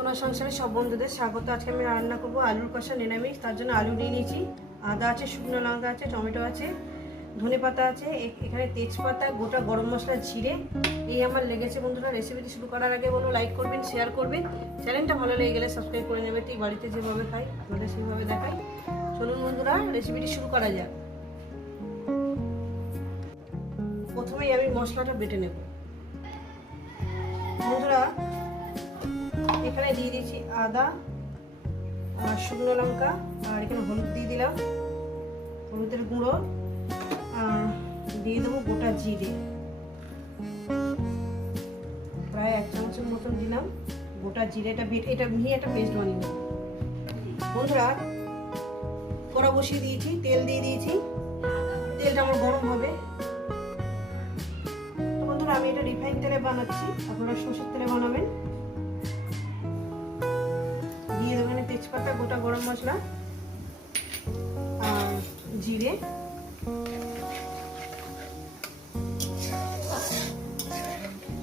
সোনার সংসারে সব বন্ধুদের স্বাগত। আজকে আমি রান্না করব আলুর কষা নিরামিষ। তার জন্য আলু নিয়ে নিয়েছি। আদা আছে, শুকনো লঙ্কা আছে, টমেটো আছে, ধনে পাতা আছে এখানে তেজপাতা, গোটা গরম মশলা, জিরে। এই আমার লেগেছে বন্ধুরা রেসিপিটি শুরু করার আগে বলুন লাইক করবেন শেয়ার করবেন। চ্যানেলটা ভালো লেগে গেলে সাবস্ক্রাইব করে নেবে। ঠিক বাড়িতে যেভাবে খাই আপনাদের সেভাবে দেখাই। চলুন বন্ধুরা, রেসিপিটি শুরু করা যাক। প্রথমেই আমি মশলাটা বেটে নেব। বন্ধুরা এখানে দিয়ে দিয়েছি আদা আর শুকনো লঙ্কা, আর এখানে হলুদ দিয়ে দিলাম। হলুদের গুঁড়ো, আর দিয়ে দেবো গোটা জিরে। প্রায় এক চামচের মতন দিলাম। গোটা জিরেটা বেট, এটা মিহি একটা পেস্ট বানিয়ে নেব। বন্ধুরা, কড়া বসিয়ে দিয়েছি, তেল দিয়ে দিয়েছি। তেলটা আমার গরম হবে। বন্ধুরা, আমি এটা রিফাইন তেলে বানাচ্ছি। আপনারা সরষের তেলে বানাবেন। তেজপাতা গোটা গরম মশলা আর জিরে।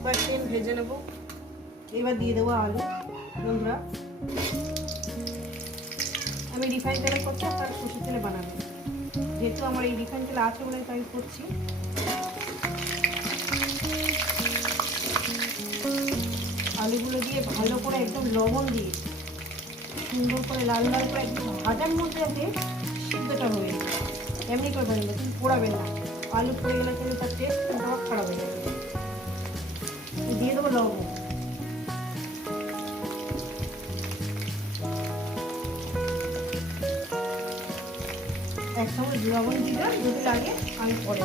কয়েক ভেজে নেব। এবার দিয়ে দেবো আলু বন্ধুরা আমি রিফাইন তেলে করছি, আপনারা সরষের তেলে বানাবেন। যেহেতু আমার এই রিফাইন তেল আছে বলে তাই করছি। আলুগুলো দিয়ে ভালো করে একদম লবণ দিয়ে সুন্দর করে লাল লাল করে একদম ভাজার মধ্যে যাতে সিদ্ধটা হয়ে যায়। এমনি করে ভাজবেন কিন্তু পোড়াবেন না। আলু পড়ে গেলে কিন্তু তার টেস্ট কিন্তু আবার খারাপ হয়ে যাবে। দিয়ে দেবো লবণ। এক চামচ লবণ দিলাম যদি লাগে আমি পরে।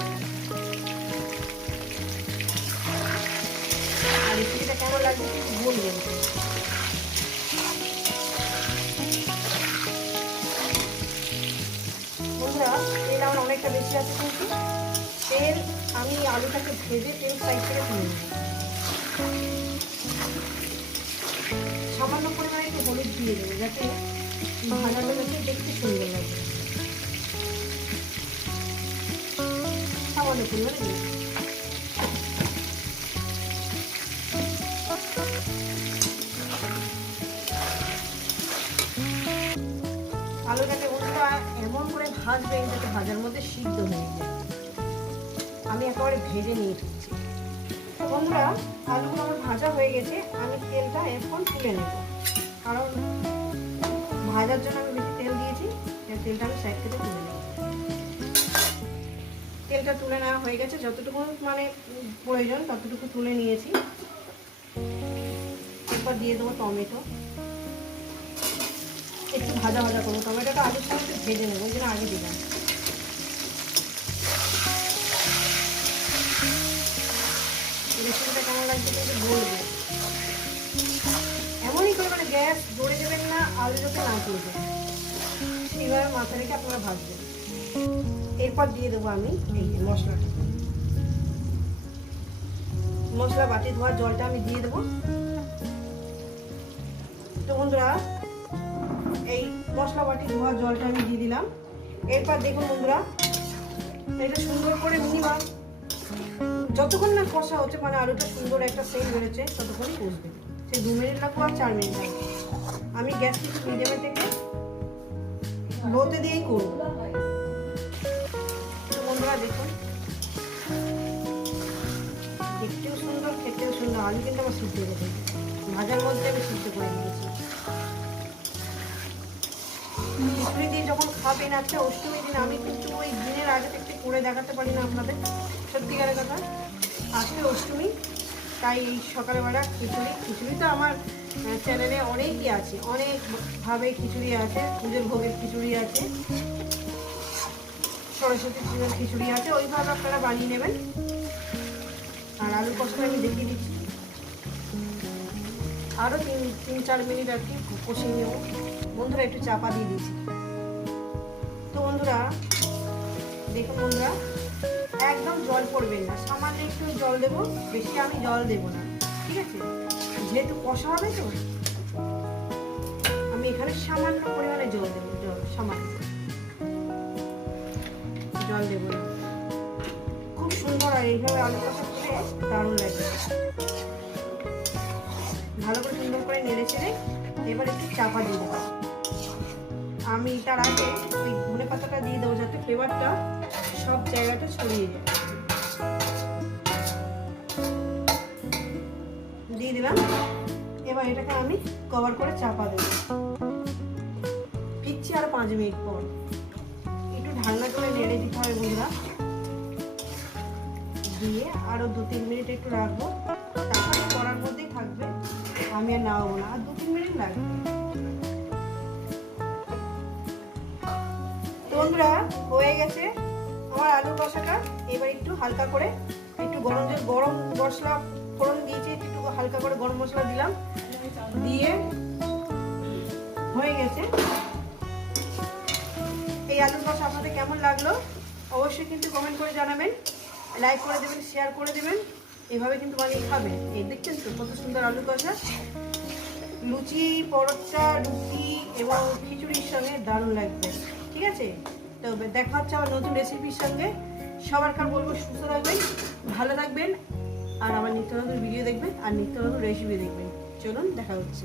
আর কেমন লাগবে বলবেন। অনেকটা বেশি আছে কিন্তু তেল, আমি আলুটাকে ভেজে তেল সাইড করে তুলে নেব সামান্য পরিমাণে একটু হলুদ দিয়ে দেবো যাতে ভাজাটা যাতে দেখতে সুন্দর লাগে। সামান্য পরিমাণে দিয়ে আলুটাকে এমন করে ভাজবেন যাতে ভাজার মধ্যে সিদ্ধ হয়ে যায় আমি একেবারে ভেজে নিয়ে তো বন্ধুরা, আলুগুলো আমার ভাজা হয়ে গেছে, আমি তেলটা এখন তুলে নেব। কারণ ভাজার জন্য আমি বেশি তেল দিয়েছি তেলটা আমি সাইড থেকে তুলে নেব। তেলটা তুলে নেওয়া হয়ে গেছে, যতটুকু মানে প্রয়োজন ততটুকু তুলে নিয়েছি। এরপর দিয়ে দেবো টমেটো। একটু ভাজা ভাজা করব। টমেটোটা আলুর সঙ্গে একটু ভেজে নেব, ওই জন্য আগে দিলাম। রেসিপিটা কেমন লাগছে কিন্তু বলবে। এমনই করে মানে গ্যাস জোরে দেবেন না, আলু যাতে না তুলবে এইভাবে মাথা রেখে আপনারা ভাজবেন। এরপর দিয়ে দেবো আমি এই মশলাটা। মশলা বাটি ধোয়ার জলটা আমি দিয়ে দেবো। তো বন্ধুরা মশলা বাটি, ধোয়া, জলটা আমি দিয়ে দিলাম। এরপর দেখুন বন্ধুরা, এটা সুন্দর করে মিনিমাম যতক্ষণ না কষা হচ্ছে মানে আলুটা সুন্দর একটা সেন্ট বেরোচ্ছে, ততক্ষণই কষবে। সে দু মিনিট লাগবো আর চার মিনিট লাগবে। আমি গ্যাস থেকে মিডিয়ামে থেকে লোতে দিয়েই করব। বন্ধুরা, দেখুন। দেখতেও সুন্দর, খেতেও সুন্দর। আলু কিন্তু আমার সিদ্ধ করে ভাজার মধ্যে আমি সিদ্ধ করে দিয়েছি। খিচুড়ি দিয়ে যখন খাবেন, আজকে অষ্টমী দিন, আমি কিন্তু ওই দিনের আগে থেকে করে দেখাতে পারি না আপনাদের। সত্যিকারের কথা, আজকে অষ্টমী, তাই এই সকালবেলা খিচুড়ি। খিচুড়ি তো আমার চ্যানেলে অনেকই আছে, অনেকভাবে খিচুড়ি আছে, পুজোর ভোগের খিচুড়ি আছে, সরস্বতী পুজোর খিচুড়ি আছে, ওইভাবে আপনারা বানিয়ে নেবেন। আর আলু কষাটা আমি দেখিয়ে দিচ্ছি। আরও তিন তিন চার মিনিট আর কি কষিয়ে নেব। বন্ধুরা, একটু চাপা দিয়ে দিয়েছি। তো বন্ধুরা, দেখুন বন্ধুরা, একদম জল পড়বেন না। সামান্য একটু জল দেব, বেশি আমি জল দেব না, ঠিক আছে? যেহেতু কষা হবে তো, আমি এখানে সামান্য পরিমাণে জল দেবো, জল, সামান্য। জল দেবো না। খুব সুন্দর আর এইভাবে আলু কষা করে দারুণ লাগে। ভালো করে সুন্দর করে নেড়ে চেড়ে এবার একটু চাপা দিয়ে দেবো। আমি তার আগে ওই ধনে পাতাটা দিয়ে দেবো যাতে ফ্লেভারটা সব জায়গাটা ছড়িয়ে যায়। দিয়ে দিলাম। এবার এটাকে আমি কভার করে চাপা দেবো। ফিরছি আর পাঁচ মিনিট পর। একটু ঢাকনা করে নেড়ে দিতে হবে বন্ধুরা। দিয়ে আরও দু তিন মিনিট একটু রাখব। তারপরে করার মধ্যেই থাকবে। আমি আর নামাবো না। আর দু তিন মিনিট লাগবে। তো বন্ধুরা হয়ে গেছে আমার আলুর কষাটা। এবার একটু হালকা করে একটু গরম জল গরম মশলা ফোড়ন দিয়েছি, একটু হালকা করে গরম মশলা দিলাম। দিয়ে হয়ে গেছে। এই আলুর কষা আপনাদের কেমন লাগল? অবশ্যই কিন্তু কমেন্ট করে জানাবেন লাইক করে দেবেন শেয়ার করে দেবেন। এভাবে কিন্তু বানিয়ে খাবেন এই দেখছেন তো কত সুন্দর আলু কষা। লুচি, পরোটা, রুটি এবং খিচুড়ির সঙ্গে দারুণ লাগবে। আছে? তো দেখা হচ্ছে আমার নতুন রেসিপির সঙ্গে। সবার কার বলব, সুস্থ থাকবেন, ভালো থাকবেন, আর আমার নিত্য নতুন ভিডিও দেখবেন, আর নিত্য নতুন রেসিপি দেখবেন। চলুন, দেখা হচ্ছে।